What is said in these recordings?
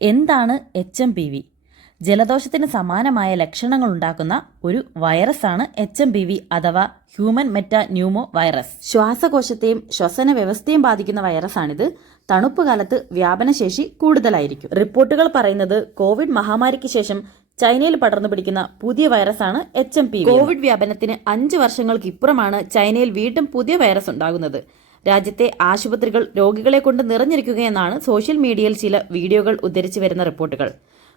എന്താണ് H M P V ജലദോഷത്തിന് സമാനമായ ലക്ഷണങ്ങൾ ഉണ്ടാക്കുന്ന ഒരു വൈറസാണ് എച്ച് എം പി വി അഥവാ ഹ്യൂമൻ മെറ്റ ന്യൂമോ വൈറസ് ശ്വാസകോശത്തെയും ശ്വസന വ്യവസ്ഥയും ബാധിക്കുന്ന വൈറസാണിത്. തണുപ്പ് കാലത്ത് വ്യാപനശേഷി കൂടുതലായിരിക്കും. റിപ്പോർട്ടുകൾ പറയുന്നത് കോവിഡ് മഹാമാരിക്ക് ശേഷം ചൈനയിൽ പടർന്നു പിടിക്കുന്ന പുതിയ വൈറസാണ് എച്ച് എം പി കോവിഡ് വ്യാപനത്തിന് അഞ്ച് വർഷങ്ങൾക്ക് ഇപ്പുറമാണ് ചൈനയിൽ വീണ്ടും പുതിയ വൈറസ് ഉണ്ടാകുന്നത്. രാജ്യത്തെ ആശുപത്രികൾ രോഗികളെ കൊണ്ട് നിറഞ്ഞിരിക്കുകയെന്നാണ് സോഷ്യൽ മീഡിയയിൽ ചില വീഡിയോകൾ ഉദ്ധരിച്ചു വരുന്ന റിപ്പോർട്ടുകൾ.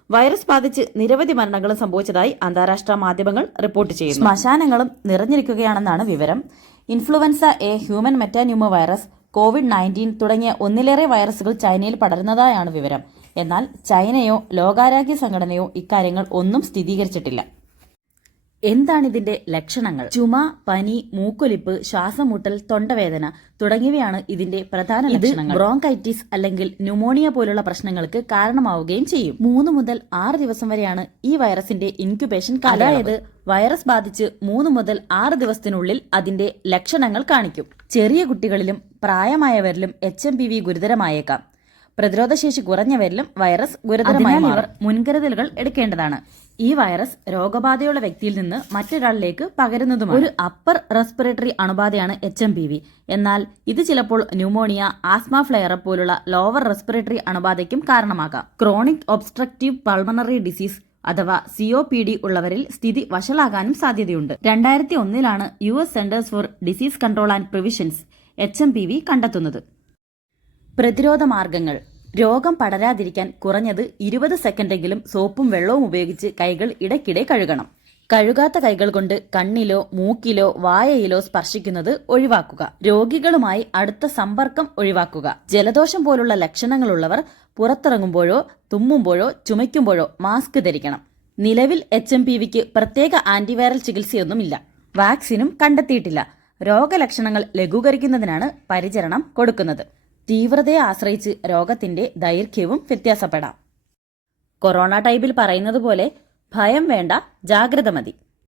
വൈറസ് ബാധിച്ച് നിരവധി മരണങ്ങളും സംഭവിച്ചതായി അന്താരാഷ്ട്ര മാധ്യമങ്ങൾ റിപ്പോർട്ട് ചെയ്യുന്നു. ശ്മശാനങ്ങളും നിറഞ്ഞിരിക്കുകയാണെന്നാണ് വിവരം. Influenza A human metapneumovirus Covid nineteen തുടങ്ങിയ ഒന്നിലേറെ വൈറസുകൾ ചൈനയിൽ പടരുന്നതായാണ് വിവരം. എന്നാൽ ചൈനയോ ലോകാരോഗ്യ സംഘടനയോ ഇക്കാര്യങ്ങൾ ഒന്നും സ്ഥിരീകരിച്ചിട്ടില്ല. എന്താണിതിന്റെ ലക്ഷണങ്ങൾ? ചുമ പനി മൂക്കൊലിപ്പ് ശ്വാസമുട്ടൽ തൊണ്ടവേദന തുടങ്ങിയവയാണ് ഇതിന്റെ പ്രധാന ലക്ഷണങ്ങൾ. ബ്രോങ്കൈറ്റിസ് അല്ലെങ്കിൽ ന്യൂമോണിയ പോലുള്ള പ്രശ്നങ്ങൾക്ക് കാരണമാവുകയും ചെയ്യും. മൂന്ന് മുതൽ ആറ് ദിവസം വരെയാണ് ഈ വൈറസിന്റെ ഇൻക്യുബേഷൻ അതായത് വൈറസ് ബാധിച്ച് മൂന്ന് മുതൽ ആറ് ദിവസത്തിനുള്ളിൽ അതിന്റെ ലക്ഷണങ്ങൾ കാണിക്കും. ചെറിയ കുട്ടികളിലും പ്രായമായവരിലും എച്ച് എം പി വി ഗുരുതരമായേക്കാം. പ്രതിരോധശേഷി കുറഞ്ഞവരിലും വൈറസ് ഗുരുതരമായി ഇവർ മുൻകരുതലുകൾ എടുക്കേണ്ടതാണ്. ഈ വൈറസ് രോഗബാധയുള്ള വ്യക്തിയിൽ നിന്ന് മറ്റൊരാളിലേക്ക് പകരുന്നതുമാണ്. ഒരു അപ്പർ റെസ്പിറേറ്ററി അണുബാധയാണ് എച്ച് എം പി വി. എന്നാൽ ഇത് ചിലപ്പോൾ ന്യൂമോണിയ ആസ്മ ഫ്ലെയർ പോലുള്ള ലോവർ റെസ്പിറേറ്ററി അണുബാധയ്ക്കും കാരണമാകാം. ക്രോണിക് ഒബ്സ്ട്രക്റ്റീവ് പൾമണറി ഡിസീസ് അഥവാ സിഒ പി ഡി ഉള്ളവരിൽ സ്ഥിതി വഷളാകാനും സാധ്യതയുണ്ട്. രണ്ടായിരത്തി ഒന്നിലാണ് U S centers for disease control and preventions H M P V കണ്ടെത്തുന്നത്. പ്രതിരോധ മാർഗങ്ങൾ രോഗം പടരാതിരിക്കാൻ കുറഞ്ഞത് ഇരുപത് സെക്കൻഡെങ്കിലും സോപ്പും വെള്ളവും ഉപയോഗിച്ച് കൈകൾ ഇടയ്ക്കിടെ കഴുകണം. കഴുകാത്ത കൈകൾ കൊണ്ട് കണ്ണിലോ മൂക്കിലോ വായയിലോ സ്പർശിക്കുന്നത് ഒഴിവാക്കുക. രോഗികളുമായി അടുത്ത സമ്പർക്കം ഒഴിവാക്കുക. ജലദോഷം പോലുള്ള ലക്ഷണങ്ങളുള്ളവർ പുറത്തിറങ്ങുമ്പോഴോ തുമ്മുമ്പോഴോ ചുമയ്ക്കുമ്പോഴോ മാസ്ക് ധരിക്കണം. നിലവിൽ എച്ച് എം പി വിക്ക് പ്രത്യേക ആന്റിവൈറൽ ചികിത്സയൊന്നുമില്ല. വാക്സിനും കണ്ടെത്തിയിട്ടില്ല. രോഗലക്ഷണങ്ങൾ ലഘൂകരിക്കുന്നതിനാണ് പരിചരണം കൊടുക്കുന്നത്. തീവ്രതയെ ആശ്രയിച്ച് രോഗത്തിന്റെ ദൈർഘ്യവും വ്യത്യാസപ്പെടാം. കൊറോണ ടൈപ്പിൽ പറയുന്നത് പോലെ ഭയം വേണ്ട ജാഗ്രത മതി.